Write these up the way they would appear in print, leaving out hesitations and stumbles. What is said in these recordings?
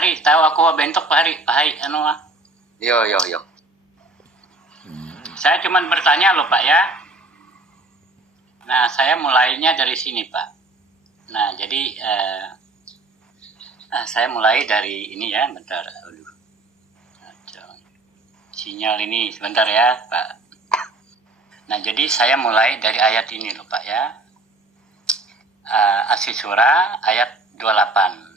Hari, tahu aku bentuk Pak Hari, anu ah. Yo. Saya cuma bertanya loh Pak ya. Nah, saya mulainya dari sini Pak. Nah, jadi saya mulai dari ini ya, bentar. Aduh. Sinyal ini sebentar ya Pak. Nah, jadi saya mulai dari ayat ini loh Pak ya. As-Syura ayat 28.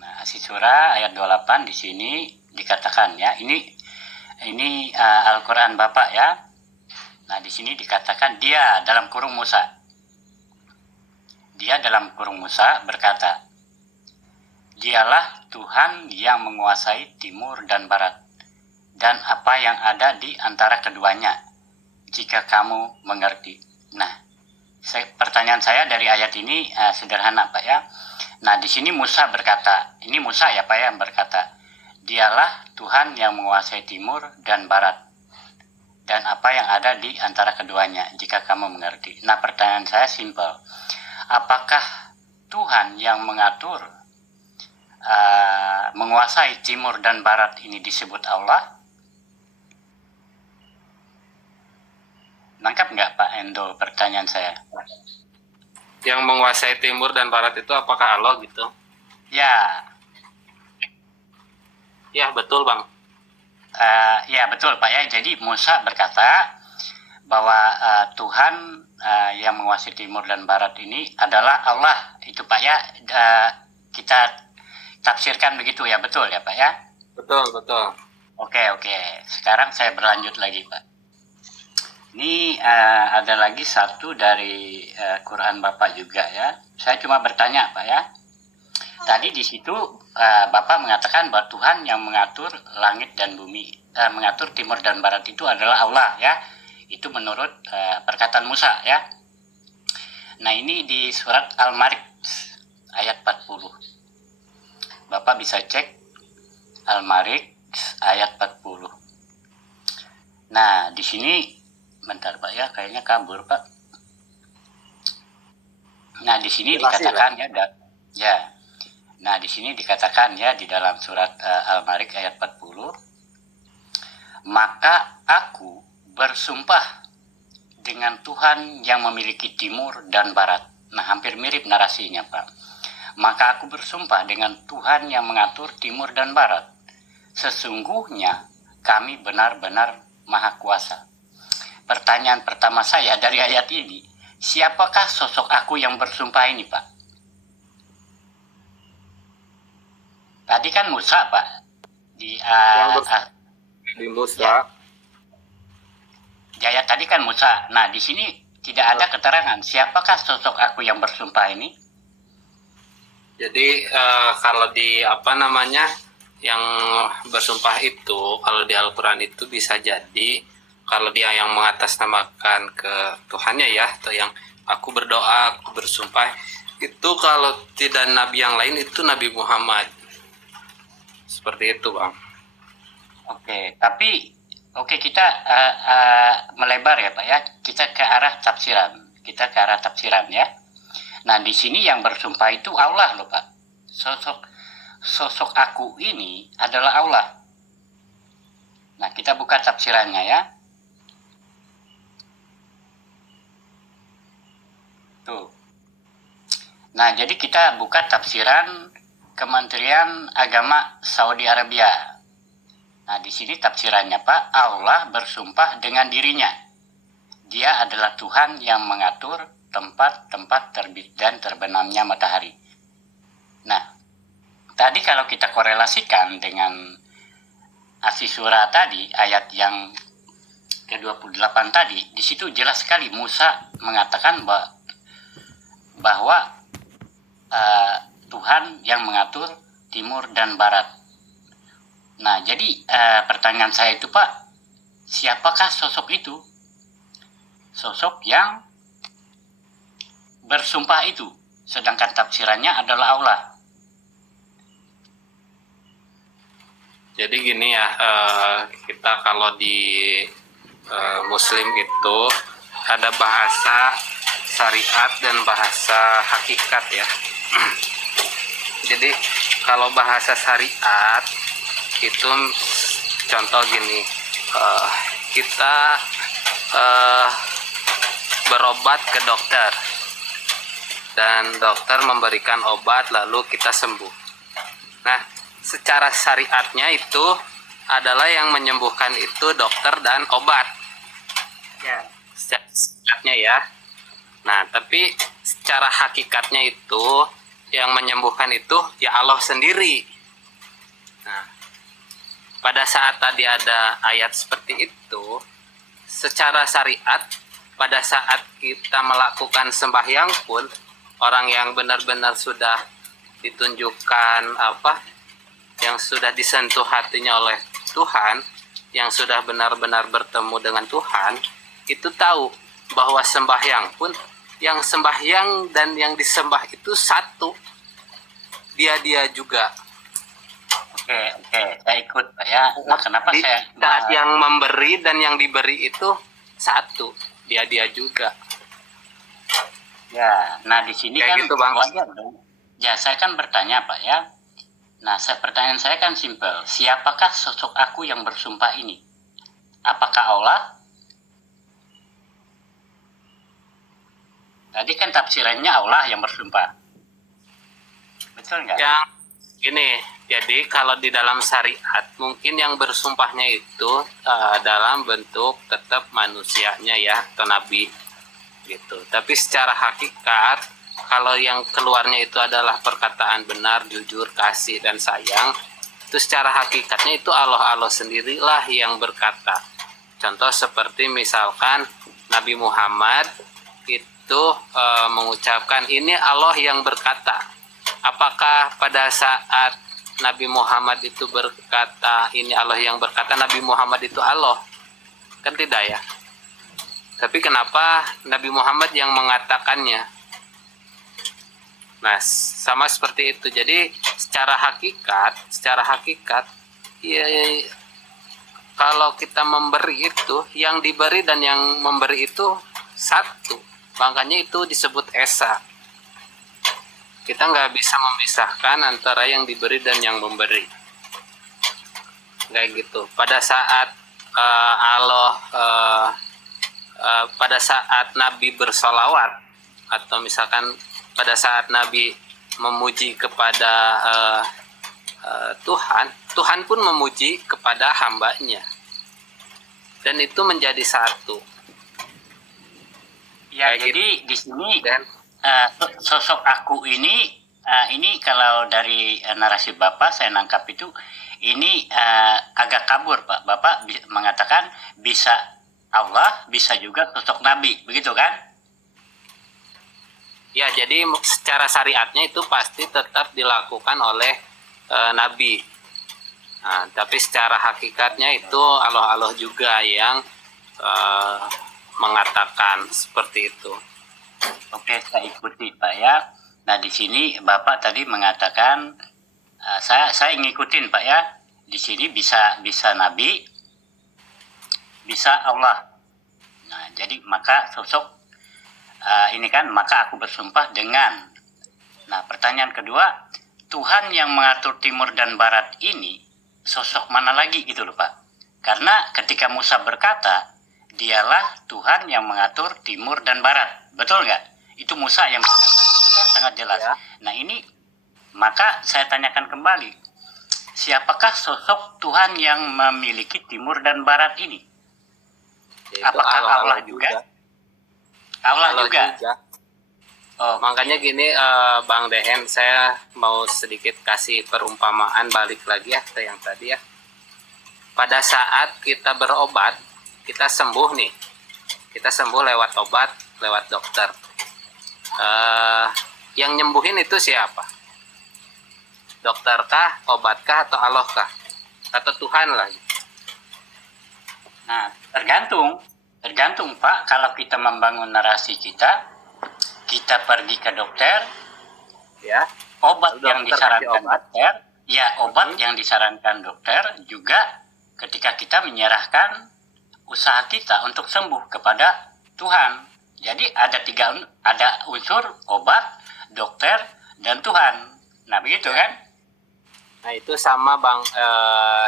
Nah, As-Syura ayat 28 di sini dikatakan ya, ini Al-Qur'an Bapak ya. Nah, di sini dikatakan dia dalam kurung Musa. Dia dalam kurung Musa berkata, "Dialah Tuhan yang menguasai timur dan barat, dan apa yang ada di antara keduanya, jika kamu mengerti." Nah, pertanyaan saya dari ayat ini sederhana Pak ya. Nah, di sini Musa berkata, ini Musa ya Pak ya yang berkata, "Dialah Tuhan yang menguasai timur dan barat, dan apa yang ada di antara keduanya, jika kamu mengerti." Nah, pertanyaan saya simpel. Apakah Tuhan yang mengatur, menguasai timur dan barat ini disebut Allah? Nangkap nggak Pak Endo pertanyaan saya? Yang menguasai timur dan barat itu apakah Allah gitu? Ya. Ya, betul Bang. Ya betul Pak ya. Jadi Musa berkata bahwa Tuhan yang menguasai timur dan barat ini adalah Allah. Itu Pak ya, kita tafsirkan begitu ya, betul ya Pak ya? Betul. Oke. Sekarang saya berlanjut lagi Pak. Ini ada lagi satu dari Quran Bapak juga ya. Saya cuma bertanya Pak ya. Tadi di situ Bapak mengatakan bahwa Tuhan yang mengatur langit dan bumi, mengatur timur dan barat itu adalah Allah ya. Itu menurut perkataan Musa ya. Nah, ini di surat Al-Ma'arij ayat 40. Bapak bisa cek Al-Ma'arij ayat 40. Nah, di sini bentar Pak ya, kayaknya kabur Pak. Nah, di sini dikatakan ya. Nah, di sini dikatakan ya di dalam surat Al-Ma'arij ayat 40, "Maka aku bersumpah dengan Tuhan yang memiliki timur dan barat." Nah, hampir mirip narasinya Pak. "Maka aku bersumpah dengan Tuhan yang mengatur timur dan barat. Sesungguhnya kami benar-benar maha kuasa." Pertanyaan pertama saya dari ayat ini, siapakah sosok aku yang bersumpah ini Pak? Tadi kan Musa Pak. Di Musa. Ya. Di ayat tadi kan Musa. Nah, di sini tidak ada keterangan siapakah sosok aku yang bersumpah ini. Jadi kalau di yang bersumpah itu, kalau di Al-Quran itu bisa jadi kalau dia yang mengatasnamakan ke Tuhannya ya, atau yang aku berdoa, aku bersumpah, itu kalau tidak nabi yang lain itu Nabi Muhammad. Seperti itu Bang. Oke, tapi kita melebar ya Pak ya. Kita ke arah tafsiran ya. Nah, di sini yang bersumpah itu Allah loh Pak. Sosok aku ini adalah Allah. Nah, kita buka tafsirannya ya. Tuh. Nah, jadi kita buka tafsiran Kementerian Agama Saudi Arabia. Nah, di sini tafsirannya Pak, Allah bersumpah dengan dirinya. Dia adalah Tuhan yang mengatur tempat-tempat terbit dan terbenamnya matahari. Nah, tadi kalau kita korelasikan dengan As-Syura tadi, ayat yang ke-28 tadi, di situ jelas sekali Musa mengatakan bahwa Tuhan yang mengatur timur dan barat. Nah, jadi pertanyaan saya itu Pak, siapakah sosok itu? Sosok yang bersumpah itu, sedangkan tafsirannya adalah Allah. Jadi gini ya, kita kalau di Muslim itu ada bahasa syariat dan bahasa hakikat ya. Jadi kalau bahasa syariat itu contoh gini, kita eh, berobat ke dokter dan dokter memberikan obat lalu kita sembuh. Nah, secara syariatnya itu adalah yang menyembuhkan itu dokter dan obat. Ya. Secara syariatnya ya. Nah, tapi secara hakikatnya itu yang menyembuhkan itu ya Allah sendiri. Nah, pada saat tadi ada ayat seperti itu, secara syariat pada saat kita melakukan sembahyang pun orang yang benar-benar sudah ditunjukkan yang sudah disentuh hatinya oleh Tuhan, yang sudah benar-benar bertemu dengan Tuhan, itu tahu bahwa sembahyang pun yang sembahyang dan yang disembah itu satu, dia juga. Oke, saya ikut Pak ya. Nah, kenapa Di saya saat yang memberi dan yang diberi itu satu, dia juga. ya, nah di sini Kayak kan gitu, Bang. wajar dong. Ya, saya kan bertanya Pak ya. Nah, pertanyaan saya kan simpel. Siapakah sosok aku yang bersumpah ini? Apakah Allah? Tadi kan tafsirannya Allah yang bersumpah. Betul nggak? Yang ini, jadi kalau di dalam syariat mungkin yang bersumpahnya itu dalam bentuk tetap manusianya ya, atau nabi gitu. Tapi secara hakikat kalau yang keluarnya itu adalah perkataan benar, jujur, kasih dan sayang, itu secara hakikatnya itu Allah sendirilah yang berkata. Contoh seperti misalkan Nabi Muhammad itu mengucapkan ini Allah yang berkata. Apakah pada saat Nabi Muhammad itu berkata ini Allah yang berkata, Nabi Muhammad itu Allah? Kan tidak ya. Tapi kenapa Nabi Muhammad yang mengatakannya? Nah, sama seperti itu. Jadi secara hakikat ya, kalau kita memberi itu, yang diberi dan yang memberi itu satu. Makanya itu disebut esa. Kita nggak bisa memisahkan antara yang diberi dan yang memberi. Kayak gitu. Pada saat pada saat Nabi bersolawat, atau misalkan pada saat Nabi memuji kepada Tuhan pun memuji kepada hambanya. Dan itu menjadi satu. Ya, Kayak jadi di sini Dan sosok aku ini kalau dari narasi Bapak saya nangkap itu ini agak kabur Pak. Bapak mengatakan bisa Allah, bisa juga sosok Nabi, begitu kan? ya, jadi secara syariatnya itu pasti tetap dilakukan oleh Nabi. Nah, tapi secara hakikatnya itu Allah juga yang mengatakan seperti itu. Oke, saya ikuti Pak ya. Nah, di sini Bapak tadi mengatakan saya ngikutin Pak ya. Di sini bisa Nabi, bisa Allah. Nah, jadi maka sosok ini kan maka aku bersumpah dengan. Nah, pertanyaan kedua, Tuhan yang mengatur timur dan barat ini sosok mana lagi gitu loh Pak? Karena ketika Musa berkata, dialah Tuhan yang mengatur timur dan barat. Betul nggak? Itu Musa yang berkata. Itu kan sangat jelas. Ya. Nah, ini maka saya tanyakan kembali. Siapakah sosok Tuhan yang memiliki timur dan barat ini? Yaitu Apakah Allah juga? Allah juga. Oh, Makanya gini Bang Dehen, saya mau sedikit kasih perumpamaan balik lagi ya ke yang tadi ya. Pada saat kita berobat, kita sembuh nih. Kita sembuh lewat obat, lewat dokter. Yang nyembuhin itu siapa? Dokterkah, obatkah, atau Allahkah? Atau Tuhan lah. Nah, tergantung Pak. Kalau kita membangun narasi kita pergi ke dokter, Ya. obat Dokter yang disarankan kasih obat. dokter, ya obat yang disarankan dokter juga ketika kita menyerahkan usaha kita untuk sembuh kepada Tuhan. Jadi ada unsur obat, dokter, dan Tuhan. Nah, begitu kan? Nah itu sama Bang,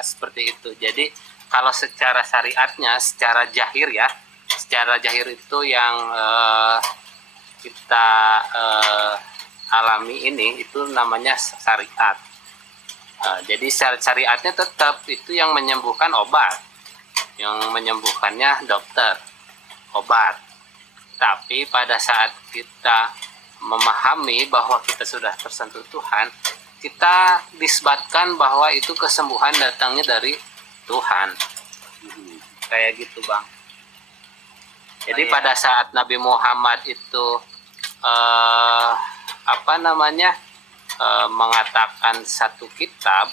seperti itu. Jadi kalau secara syariatnya, secara jahir ya, secara jahir itu yang kita alami ini itu namanya syariat. Jadi syariatnya tetap itu yang menyembuhkan obat, yang menyembuhkannya dokter, obat. Tapi pada saat kita memahami bahwa kita sudah tersentuh Tuhan, kita disbatkan bahwa itu kesembuhan datangnya dari Tuhan. Kayak gitu Bang. Jadi pada saat Nabi Muhammad itu mengatakan satu kitab,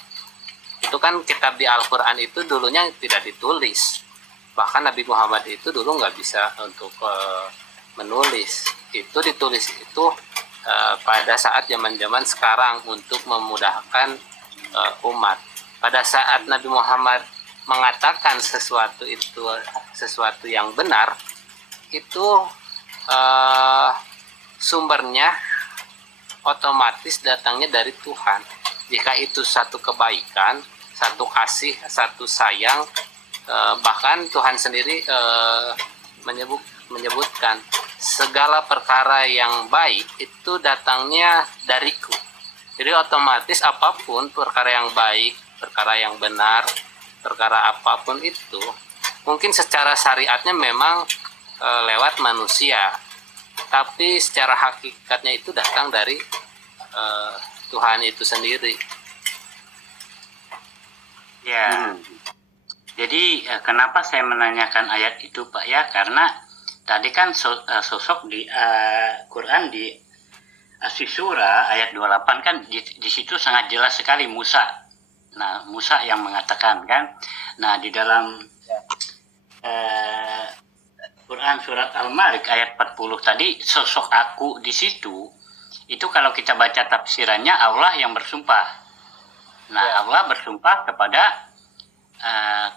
itu kan kitab di Al-Quran itu dulunya tidak ditulis. Bahkan Nabi Muhammad itu dulu nggak bisa untuk menulis. Itu ditulis itu pada saat zaman-zaman sekarang untuk memudahkan umat. Pada saat Nabi Muhammad mengatakan sesuatu itu sesuatu yang benar, itu sumbernya otomatis datangnya dari Tuhan. Jika itu satu kebaikan, satu kasih, satu sayang, bahkan Tuhan sendiri menyebutkan segala perkara yang baik itu datangnya dariku. Jadi otomatis apapun perkara yang baik, perkara yang benar, perkara apapun itu mungkin secara syariatnya memang lewat manusia, tapi secara hakikatnya itu datang dari Tuhan itu sendiri. Ya. Jadi kenapa saya menanyakan ayat itu Pak ya? Karena tadi kan sosok di Quran di Asy-Syura ayat 28 kan di situ sangat jelas sekali Musa. Nah, Musa yang mengatakan kan. Nah, di dalam Quran surat Al-Ma'arij ayat 40 tadi sosok aku di situ itu kalau kita baca tafsirannya Allah yang bersumpah. Nah, Allah bersumpah kepada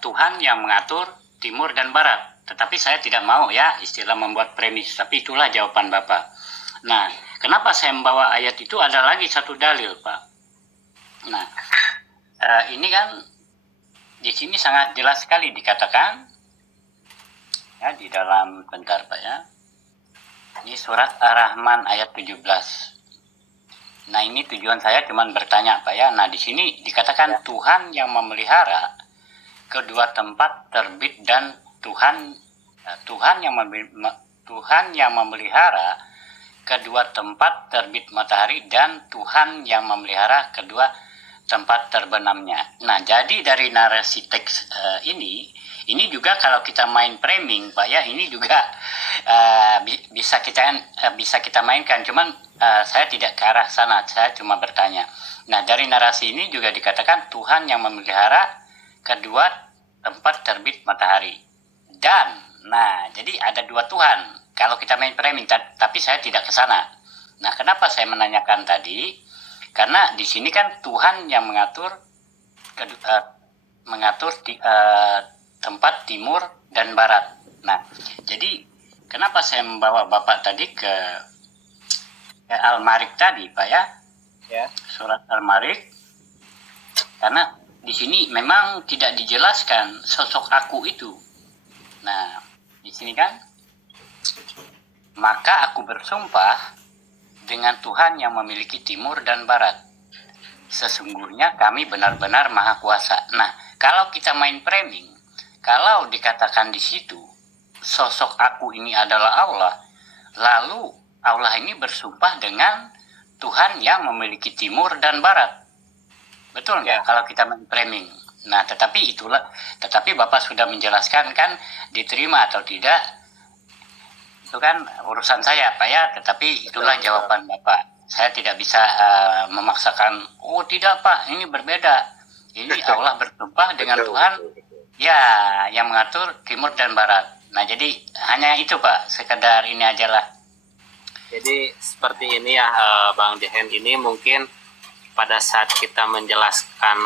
Tuhan yang mengatur timur dan barat. Tetapi saya tidak mau ya istilah membuat premis, tapi itulah jawaban Bapak. Nah, kenapa saya membawa ayat itu ada lagi satu dalil, Pak. Nah, ini kan di sini sangat jelas sekali dikatakan ya di dalam bentar Pak ya. Ini surat Ar-Rahman ayat 17. Nah, ini tujuan saya cuma bertanya Pak ya. Nah, di sini dikatakan Tuhan yang memelihara kedua tempat terbit dan Tuhan yang memelihara kedua tempat terbit matahari dan Tuhan yang memelihara kedua tempat terbenamnya. Nah, jadi dari narasi teks ini juga kalau kita main framing Pak ya, ini juga bisa kita mainkan. Cuman saya tidak ke arah sana, saya cuma bertanya. Nah, dari narasi ini juga dikatakan Tuhan yang memelihara kedua tempat terbit matahari. Dan, nah, jadi ada dua Tuhan. Kalau kita main framing, tapi saya tidak ke sana. Nah, kenapa saya menanyakan tadi? Karena di sini kan Tuhan yang mengatur tempat timur dan barat. Nah, jadi kenapa saya membawa Bapak tadi ke Al-Ma'arij tadi, Pak ya? Ya. Surat Al-Ma'arij. Karena di sini memang tidak dijelaskan sosok aku itu. Nah, di sini kan, maka aku bersumpah dengan Tuhan yang memiliki timur dan barat. Sesungguhnya kami benar-benar maha kuasa. Nah, kalau kita main framing, kalau dikatakan di situ, sosok aku ini adalah Allah, lalu Allah ini bersumpah dengan Tuhan yang memiliki timur dan barat. Betul nggak? Kalau kita main framing. Nah, tetapi Bapak sudah menjelaskan kan, diterima atau tidak, itu kan urusan saya Pak ya, tetapi itulah jawaban Bapak. Saya tidak bisa memaksakan, oh tidak Pak, ini berbeda. Ini Allah bersumpah dengan Tuhan ya yang mengatur timur dan barat. Nah, jadi hanya itu Pak, sekedar ini aja lah. Jadi seperti ini ya Bang Jehen, ini mungkin pada saat kita menjelaskan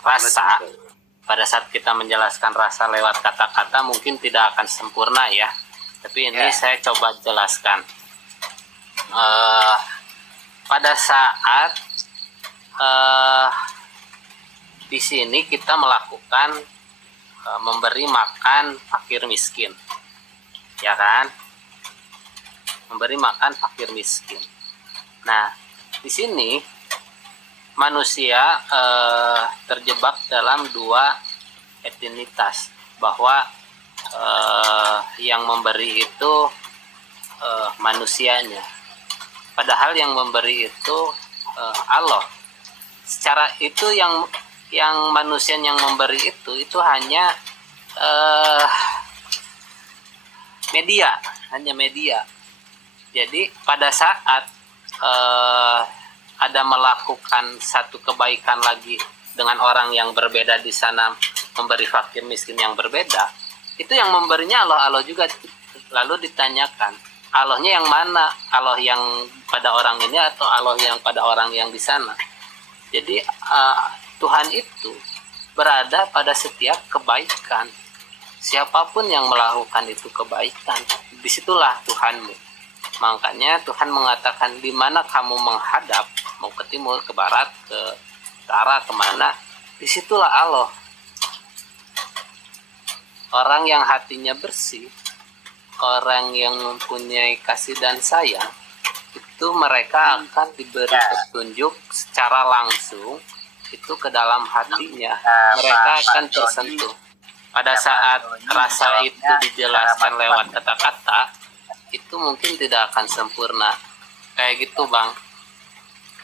rasa, pada saat kita menjelaskan rasa lewat kata-kata mungkin tidak akan sempurna ya. Tapi ini saya coba jelaskan. Pada saat eh, di sini kita melakukan memberi makan fakir miskin, ya kan? Memberi makan fakir miskin. Nah, di sini manusia terjebak dalam dua etinitas, bahwa yang memberi itu manusianya, padahal yang memberi itu Allah. Secara itu yang manusia yang memberi itu hanya media. Jadi pada saat ada melakukan satu kebaikan lagi dengan orang yang berbeda di sana, memberi fakir miskin yang berbeda, itu yang memberinya Allah juga. Lalu ditanyakan, Allahnya yang mana? Allah yang pada orang ini atau Allah yang pada orang yang di sana? Jadi Tuhan itu berada pada setiap kebaikan. Siapapun yang melakukan itu kebaikan, disitulah Tuhanmu. Makanya Tuhan mengatakan, di mana kamu menghadap, mau ke timur, ke barat, ke utara, kemana, disitulah Allah. Orang yang hatinya bersih, orang yang mempunyai kasih dan sayang, itu mereka akan diberi petunjuk secara langsung itu ke dalam hatinya. Mereka akan tersentuh. Pada saat rasa itu dijelaskan lewat kata-kata, itu mungkin tidak akan sempurna. Kayak gitu, Bang.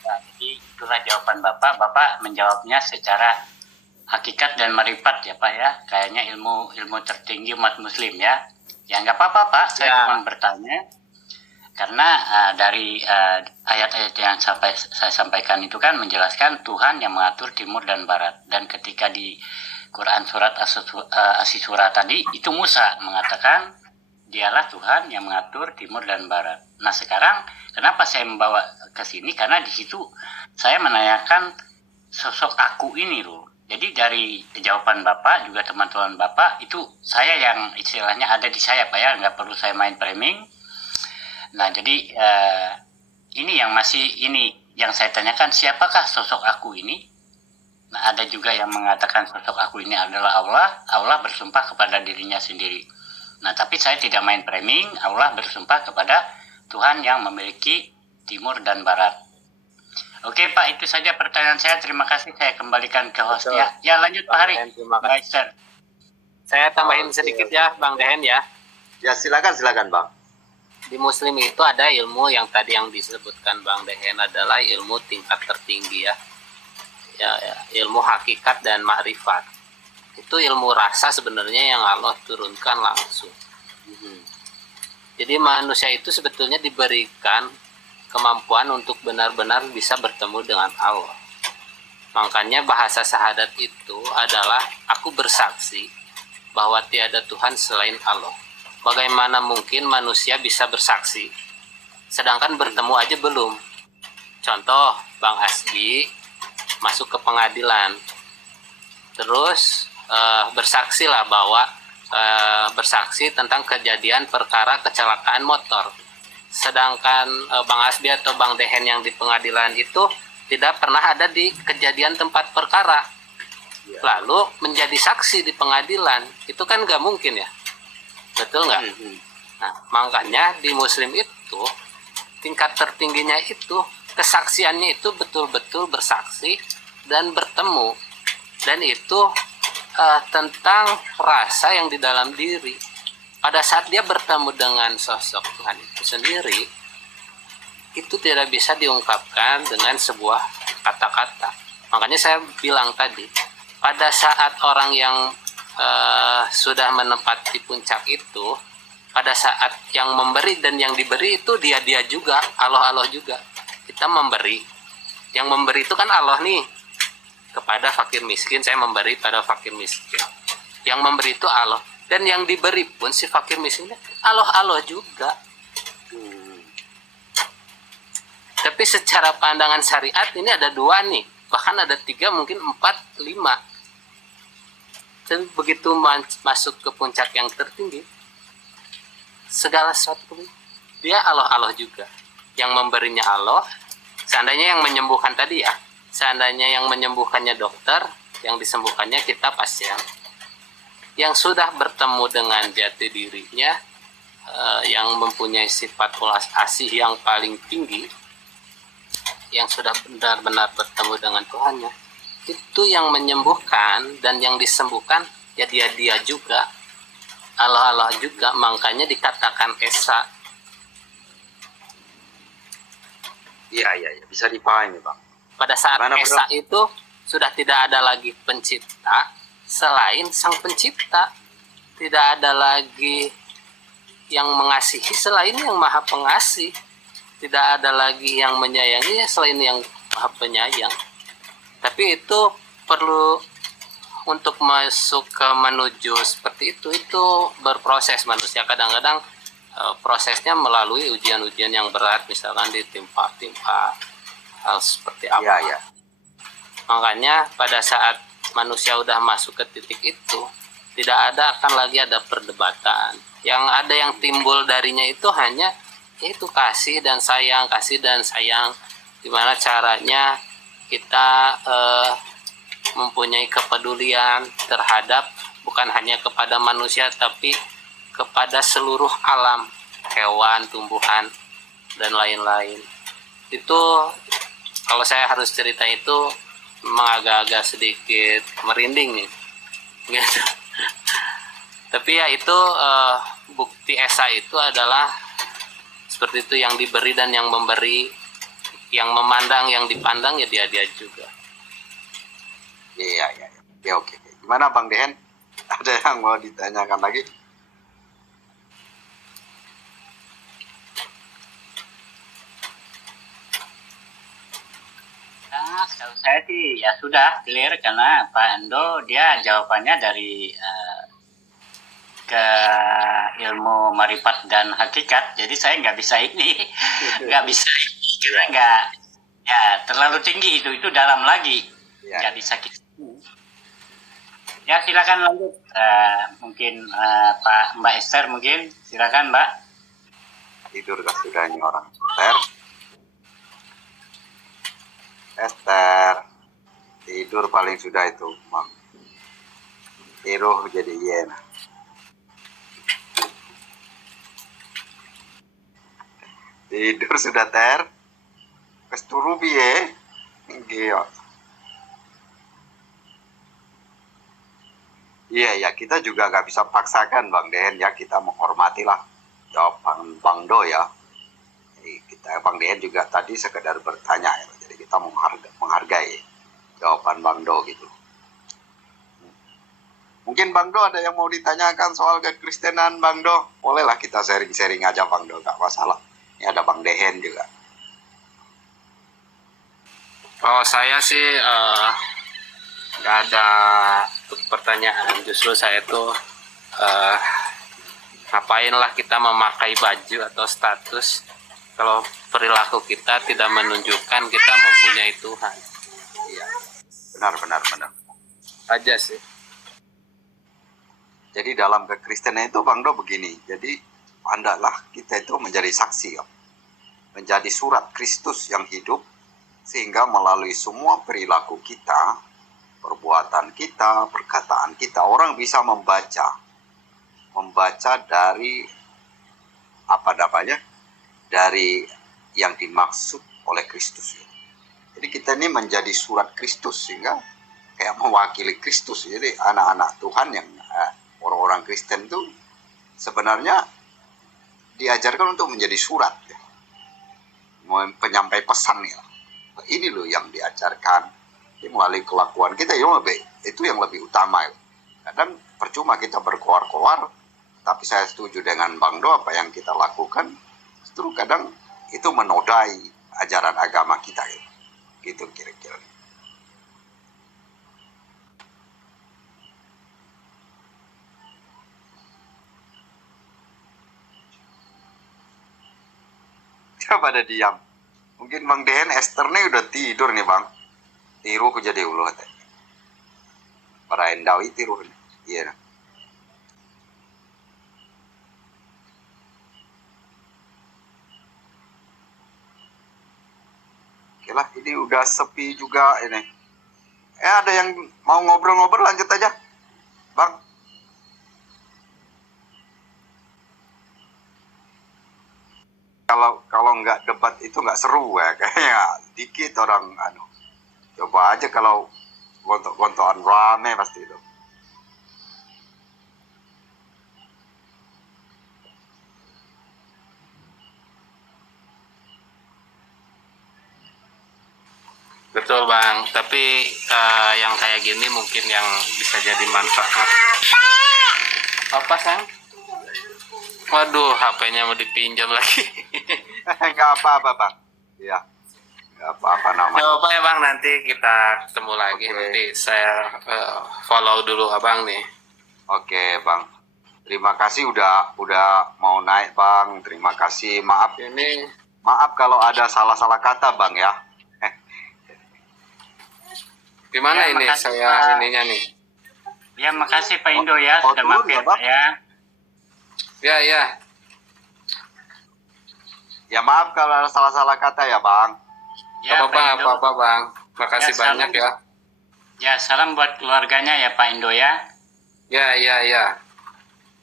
Nah, jadi itulah jawaban Bapak. Bapak menjawabnya secara hakikat dan marifat ya Pak ya. Kayaknya ilmu tertinggi umat muslim ya. Ya nggak apa-apa Pak, saya cuma bertanya. Karena dari ayat-ayat yang saya sampaikan itu kan menjelaskan Tuhan yang mengatur timur dan barat. Dan ketika di Quran surat As-Surah tadi, itu Musa mengatakan dialah Tuhan yang mengatur timur dan barat. Nah sekarang kenapa saya membawa ke sini? Karena di situ saya menanyakan sosok aku ini loh. Jadi dari jawaban Bapak, juga teman-teman Bapak, itu saya yang istilahnya ada di saya Pak ya, nggak perlu saya main framing. Nah jadi ini yang saya tanyakan, siapakah sosok aku ini? Nah ada juga yang mengatakan sosok aku ini adalah Allah. Allah bersumpah kepada dirinya sendiri. Nah tapi saya tidak main framing. Allah bersumpah kepada Tuhan yang memiliki timur dan barat. Oke Pak, itu saja pertanyaan saya. Terima kasih, saya kembalikan ke hostnya. Ya lanjut Pak Hari. Terima kasih. Baik, Sir. Saya tambahin sedikit ya Bang Dehen ya. Ya silakan Bang. Di Muslim itu ada ilmu yang tadi yang disebutkan Bang Dehen adalah ilmu tingkat tertinggi ya. Ilmu hakikat dan makrifat. Itu ilmu rasa sebenarnya yang Allah turunkan langsung. Jadi manusia itu sebetulnya diberikan kemampuan untuk benar-benar bisa bertemu dengan Allah. Makanya bahasa syahadat itu adalah aku bersaksi bahwa tiada Tuhan selain Allah. Bagaimana mungkin manusia bisa bersaksi sedangkan bertemu aja belum? Contoh, Bang Asbi masuk ke pengadilan, terus bersaksi lah bahwa bersaksi tentang kejadian perkara kecelakaan motor. Sedangkan Bang Asbi atau Bang Dehen yang di pengadilan itu tidak pernah ada di kejadian tempat perkara. Lalu menjadi saksi di pengadilan, itu kan nggak mungkin ya. Betul nggak? Nah, makanya di Muslim itu tingkat tertingginya itu kesaksiannya itu betul-betul bersaksi dan bertemu, dan itu tentang rasa yang di dalam diri. Pada saat dia bertemu dengan sosok Tuhan itu sendiri, itu tidak bisa diungkapkan dengan sebuah kata-kata. Makanya saya bilang tadi, pada saat orang yang sudah menempati puncak itu, pada saat yang memberi dan yang diberi itu dia juga, Allah juga. Kita memberi, yang memberi itu kan Allah nih, kepada fakir miskin saya memberi pada fakir miskin. Yang memberi itu Allah, dan yang diberi pun si fakir miskinnya Allah juga. Tapi secara pandangan syariat ini ada dua nih, bahkan ada 3, mungkin 4, 5. Tapi begitu masuk ke puncak yang tertinggi, segala sesuatu dia Allah juga. Yang memberinya Allah, seandainya yang menyembuhkan tadi ya, seandainya yang menyembuhkannya dokter, yang disembuhkannya kita pasien. Yang sudah bertemu dengan jati dirinya, yang mempunyai sifat welas asih yang paling tinggi, yang sudah benar-benar bertemu dengan Tuhannya, itu yang menyembuhkan, dan yang disembuhkan ya dia juga, Allah juga. Makanya dikatakan Esa. Iya, bisa dipahami, Bang. Pada saat Gimana, Esa Bro? itu sudah tidak ada lagi pencipta selain sang pencipta. Tidak ada lagi yang mengasihi selain yang maha pengasih. Tidak ada lagi yang menyayangi selain yang maha penyayang. Tapi itu perlu, untuk masuk ke menuju seperti itu berproses. Manusia kadang-kadang prosesnya melalui ujian-ujian yang berat, misalkan ditimpa hal seperti apa. Iya. Makanya pada saat manusia udah masuk ke titik itu, tidak akan lagi ada perdebatan. Yang ada yang timbul darinya itu hanya itu kasih dan sayang. Gimana caranya kita mempunyai kepedulian terhadap bukan hanya kepada manusia, tapi kepada seluruh alam, hewan, tumbuhan, dan lain-lain. Itu kalau saya harus cerita itu memang agak-agak sedikit merinding nih. Gitu. Tapi ya itu bukti Esa itu adalah seperti itu, yang diberi dan yang memberi, yang memandang, yang dipandang ya dia juga. Iya. Ya, oke. Gimana, Bang Dehen? Ada yang mau ditanyakan lagi? Nah, kalau saya sih ya sudah clear, karena Pak Endo dia jawabannya dari ke ilmu marifat dan hakikat. Jadi saya nggak bisa ini, nggak bisa ini, karena nggak, ya terlalu tinggi itu dalam lagi, nggak bisa kita. Ya silakan lanjut. Mungkin Mbak Esther, mungkin silakan Mbak. Tidur kah sudah ini orang? Esther. Tidur paling sudah itu, Bang. Tiruh jadi yen. Tidur sudah, Ter. Kes turu piye? Nggih. Iya, kita juga nggak bisa paksakan, Bang Den, ya. Kita menghormatilah jawaban Bang Do, ya. Jadi Bang Den juga tadi sekedar bertanya, ya. Jadi kita menghargai jawaban Bang Do gitu. Mungkin Bang Do ada yang mau ditanyakan soal kekristenan, Bang Do? Bolehlah kita sharing-sharing aja, Bang Do, nggak masalah. Ini ada Bang Dehen juga. Oh, saya sih nggak ada pertanyaan. Justru saya tuh ngapainlah kita memakai baju atau status kalau perilaku kita tidak menunjukkan kita mempunyai Tuhan. Iya, benar. Aja sih. Jadi dalam kekristenan itu, Bang Do, begini. Jadi hendaklah kita itu menjadi saksi, ya. Menjadi surat Kristus yang hidup, sehingga melalui semua perilaku kita, perbuatan kita, perkataan kita, orang bisa membaca dari dari yang dimaksud oleh Kristus. Jadi kita ini menjadi surat Kristus, sehingga kayak mewakili Kristus. Jadi anak-anak Tuhan yang orang-orang Kristen itu sebenarnya diajarkan untuk menjadi surat, ya. Penyampai pesan, ya. Ini loh yang diajarkan. Ini melalui kelakuan kita, itu yang lebih utama, ya. Kadang percuma kita berkoar-koar, tapi saya setuju dengan Bang Do, apa yang kita lakukan justru kadang itu menodai ajaran agama kita, ya. Gitu kira-kira. Pada diam. Mungkin Bang Dehen, Esther nih udah tidur nih, Bang. Tiru ku jadi ulo teh. Para endawi tiru. Iya. Oke Yalah, ini udah sepi juga ini. Ada yang mau ngobrol-ngobrol, lanjut aja, Bang. Kalau nggak debat itu nggak seru ya, kayaknya dikit orang anu. Coba aja kalau gontok-gontokan rame pasti itu. Betul Bang, tapi yang kayak gini mungkin yang bisa jadi manfaat. Apa Sang? Waduh, HP-nya mau dipinjam lagi. Nggak apa-apa, Bang. Iya, nggak apa-apa namanya. Coba ya Bang, nanti kita ketemu lagi. Oke. Nanti saya follow dulu Abang nih. Oke, Bang. Terima kasih udah mau naik, Bang. Terima kasih. Maaf kalau ada salah-salah kata, Bang ya. Gimana Ya, ini makasih, saya Pak. ininya nih? Ya, makasih Pak Indo ya Oh, sudah turun mampir ya, Bang? Pak ya. Ya. Ya maaf kalau ada salah-salah kata ya, Bang. Ya, Pak Indo. Apa Bang. Makasih Ya, salam. banyak ya. Ya, salam buat keluarganya ya Pak Indo ya. Ya.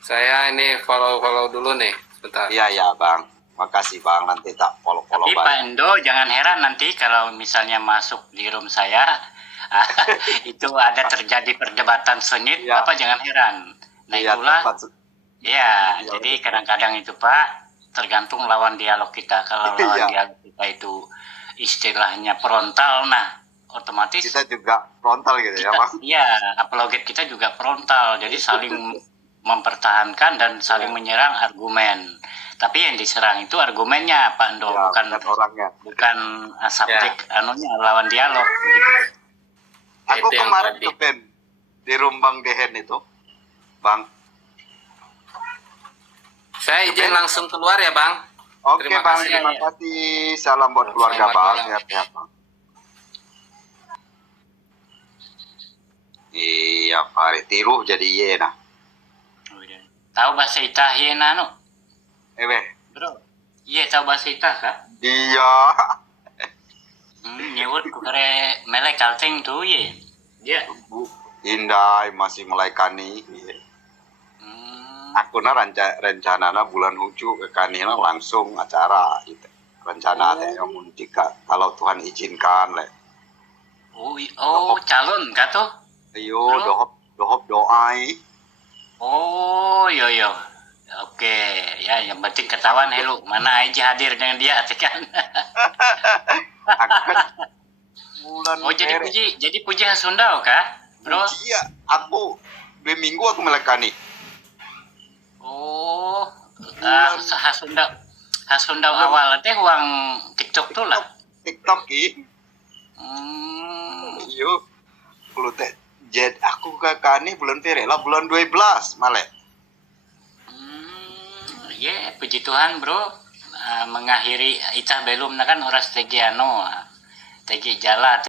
Saya ini follow dulu nih, sebentar. Iya, Bang. Makasih, Bang. Nanti tak follow-follow Tapi Pak balik. Indo jangan heran nanti kalau misalnya masuk di room saya itu ada terjadi perdebatan sengit, Iya. Bapak jangan heran. Nah Iya, itulah, tempat- ya. Iya, Jadi betul. kadang-kadang itu Pak tergantung lawan dialog kita. Kalau lawan Iya. dialog kita itu istilahnya frontal, nah otomatis Kita juga frontal gitu ya, Bang. ya apologet kita juga frontal. Jadi saling mempertahankan dan saling Iya. menyerang argumen. Tapi yang diserang itu argumennya Pak Indo, Ya, bukan orangnya. subjek anunya lawan dialog begitu. Aku Itu yang kemarin tadi. ke band di Rumbang Dehen itu, Bang. Saya izin langsung keluar ya Bang. Oke, Terima Bang. kasih. Terima kasih. Salam buat keluarga, Selamat Bang. malam. Sehat-sehat, Bang. Iya, Pak. Tiru jadi ye nah. Tahu bahasa Itah iya nano, Weh. bro? Iya tahu bahasa Itah kah? Iya. Nyebut ku kare melek kalteng tuh ye. Dia. Bu, Indai masih melayani. Iya. Aku rencana bulan uju ke kanina langsung acara gitu. Rencana teh mun jika kalau Tuhan izinkan le. Calon kah tuh? Ayo Bro. dohop doai. Oh, yo. Oke, ya yang penting ketahuan hello mana aja hadir dengan dia kan. Aku kan bulan Oh, jadi puji Hasundau kah, bro? Iya, aku 2 minggu aku melayani. Oh, Hasundau awal teh uang TikTok tuh lah. TikTok ki. Hmm, Iyo. Kulo teh jed aku ke kani bulan Fere lah bulan 12 malah. ya puji Tuhan bro. Mengakhiri itah belum kan oras tegi tegi jala